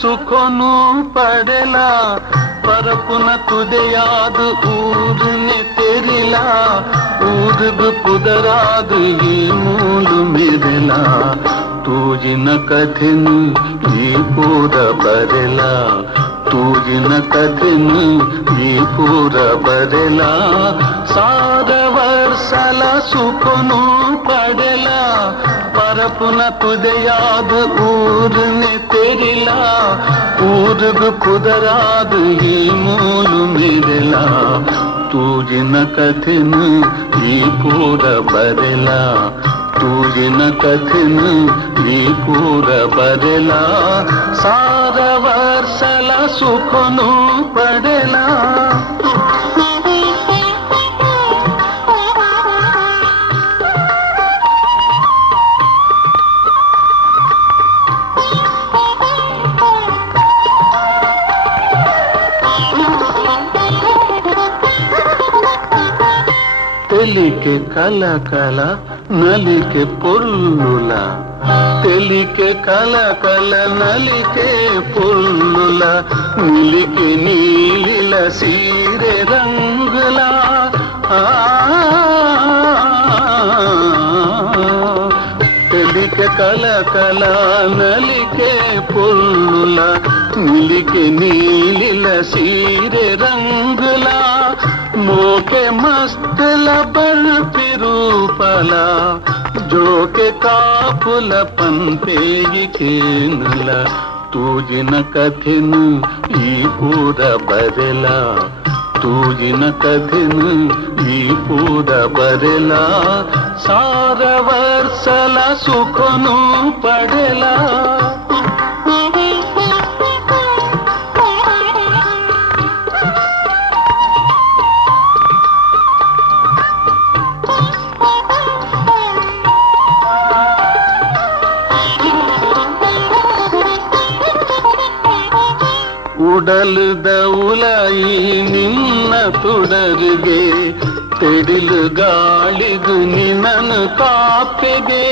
ಸುಖನು ಪಡೆಲ ಪರಪುನ ತುದೆಯಾದು ಊರಿನ ತೆರಿಲ ಊರಿದು ಪುದರಾದು ಈ ಮೂಲು ಮೆರೆಲ ತೂಜಿನ ಕಥೆನು ಈ ಪೂರ ಬರೆಲ ತೂಜಿನ ಕಥೆನು ಈ ಪೂರ ಬರೆಲ ಸಾದ ವರ್ಷಲ ಸುಖನು ಪಡೆಲ सपना तुझे याद ऊर ने तेरिला ला ऊर्ग कुदराद ही मूल मिलला। तूज न कथन ही पूरा बदला तूज न कथन ही पूरा बदला। सारा वर्षला सुखनु पड़े నలికే పొల్లుల. తెలికే కల కల నలికే పొల్లుల. నిలికే నీలిల సీరె రంగుల. ఆ తెలికే కల కల నలికే పొల్లుల. నిలికే నీలిల సీరె రంగులా. మోకే మస్తల బర్ఫి రూపల జోకే కాపుల పంపేయి కేనుల తూజిన కథెను ఈ పూర బరెలా తూజిన కథెను ఈ పూర బరెలా సార వర్షల సుఖను పడెలా ഉടലുതൗലായി നിന്ന തുടരുകെ തെടിലു ಗಾಳಿಗು ನಿನ್ನನು ಕಾಪಿದೆ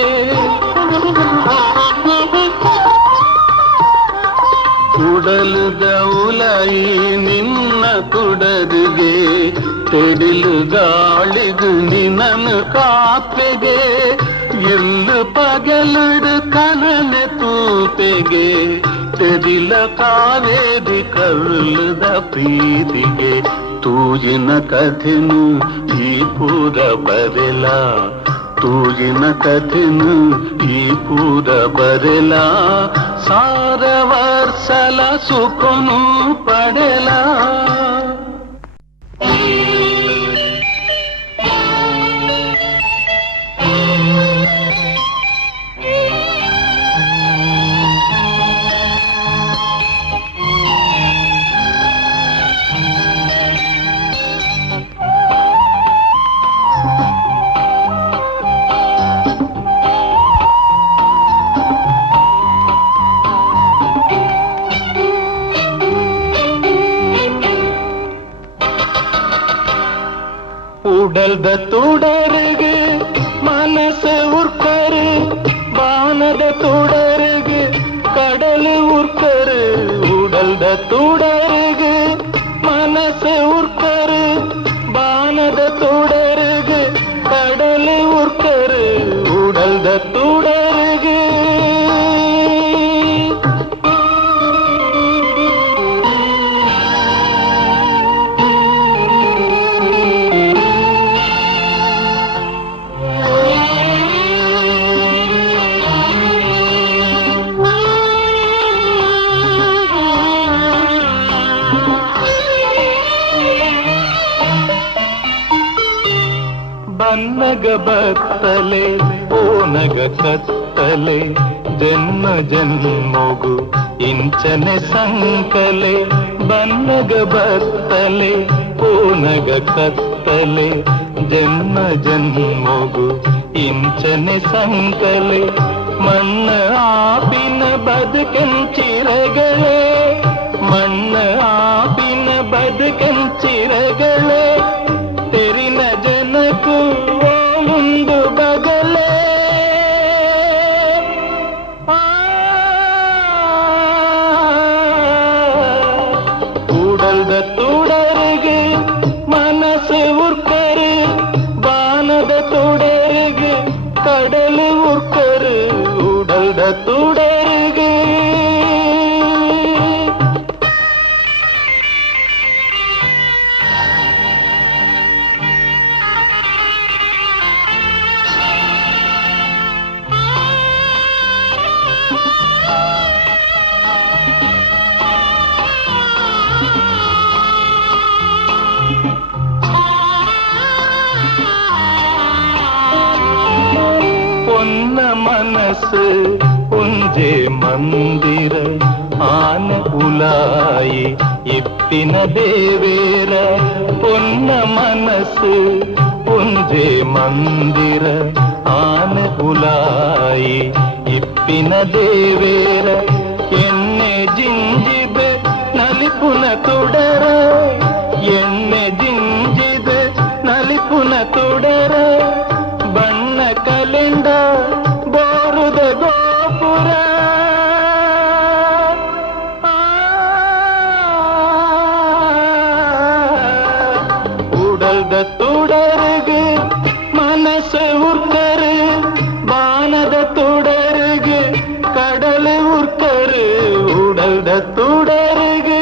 ഉടലുതൗലായി നിന്ന തുടരുകെ തെടിലു ಗಾಳಿಗು നിന്നನು കാപ്പിಗೆ എല്ലു പകലടു കനനെ തൂപ്പികെ ತೆದಿಲ ಕಾವೇದಿ ಕರುಳದ ಪ್ರೀತಿಗೆ ತೂಜಿನ ಕಥೆನು ಈ ಪೂರ ಬರೆಲ ತೂಜಿನ ಕಥೆನು ಈ ಪೂರ ಬರೆಲ ಸಾರವರ್ಸಲ ಸುಖನು ಪಡೆಲ உடல் தத்துடருகு மனசு సంకలే జన్మ జన్మోగు ఇంచనే సంకలే బన్నగ బత్తలే పూనగ కత్తలే జన్మ జన్మోగు ఇంచని సంకలే మన్న ఆపిన బతుకంచిరగలే మన్న ఆపిన బతుకంచిరగలే తెరిన జనకు அரசு புஞ்சே மந்திர ஆன உலாயி இப்பின தேவேர பொன்ன மனசு புஞ்சே மந்திர ஆன உலாயி ಇಪ್ಪಿನ ದೇವೇರ ಎಣ್ಣೆ ಜಿಂಜಿಬೆ ನಲಿಪುನ ತೊಡರ ಎಣ್ಣೆ ಜಿ வாழ்க தொடருகு மனச உர்க்கரு வானத தொடருகு கடல் உர்க்கரு உடல்த தொடருகு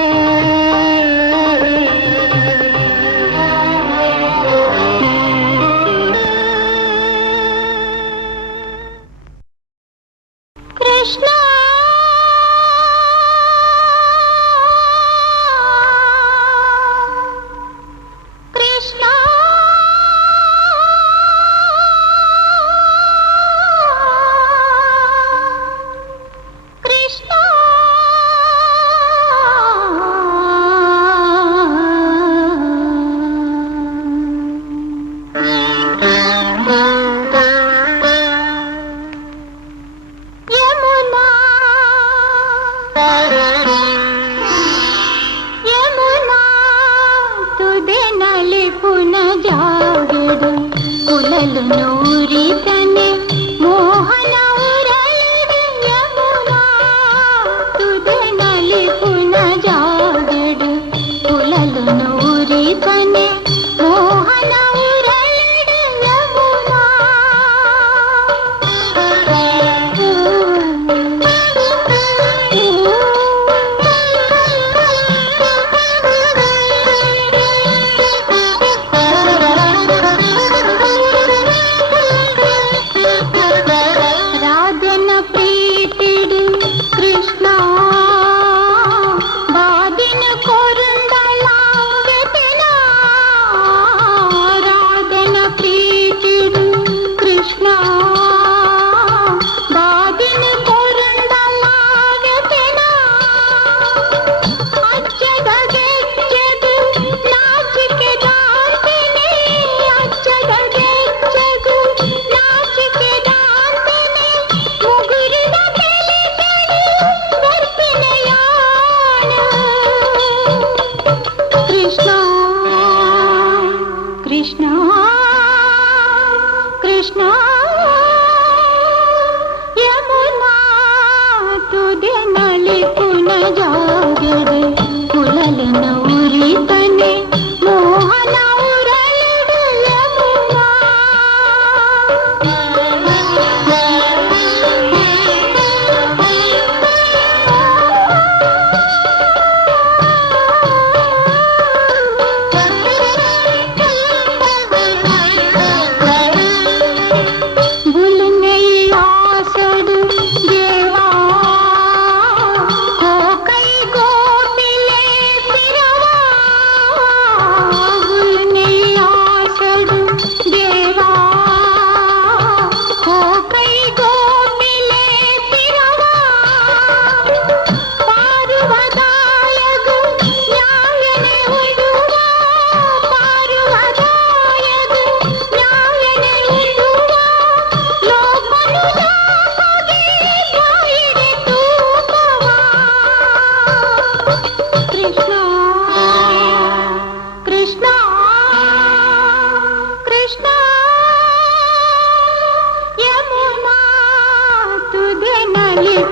கிருஷ்ணா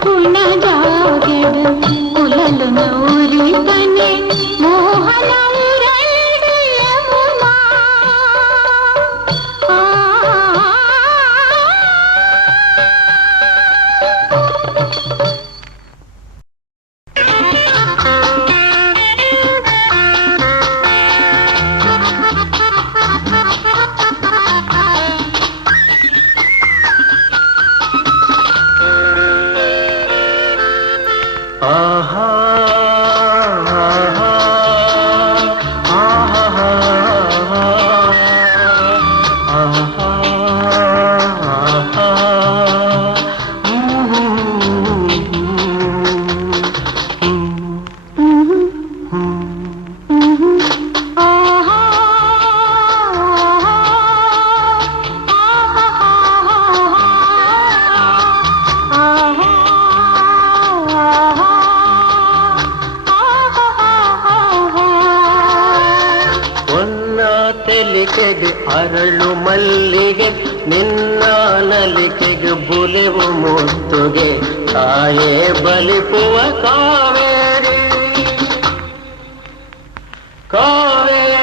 పునగాగడు పులలు నూరి తనే మోహనవు ಬುಲೆವು ಮುತ್ತುಗೆ ತಾಯೇ ಬಲಿಪುವ ಕಾವೇರಿ ಕಾವೇರಿ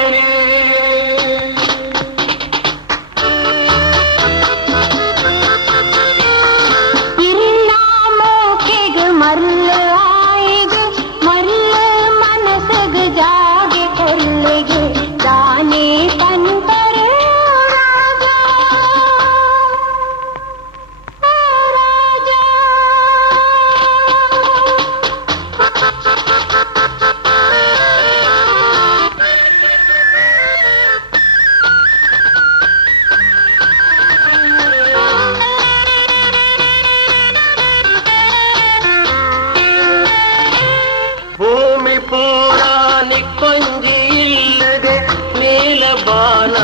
ನೀಲ ಬಾನ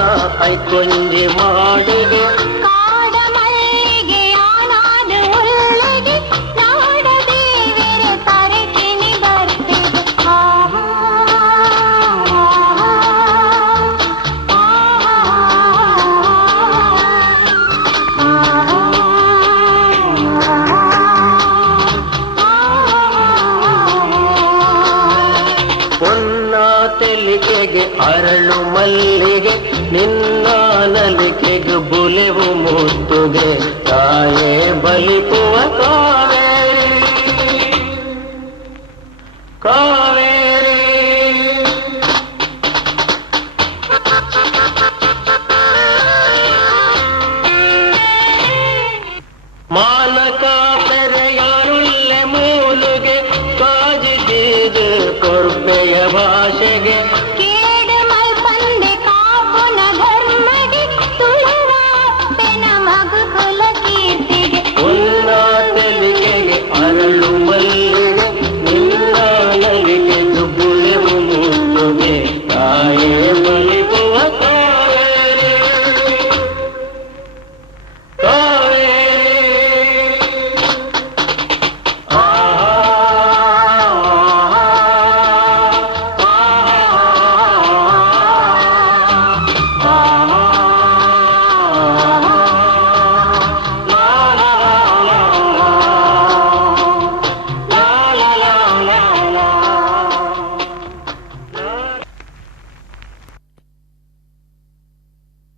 ಐ ತೆಲಿಕೆಗೆ ಅರಳು ಮಲ್ಲಿಗೆ ನಿನ್ನ ನಲಿಕೆಗೆ ಬುಲೆವು ಮುತ್ತುಗೆ ತಾಯೇ ಬಲಿಪುವ ಕಾವೇರಿ. ಕಾವೇರಿ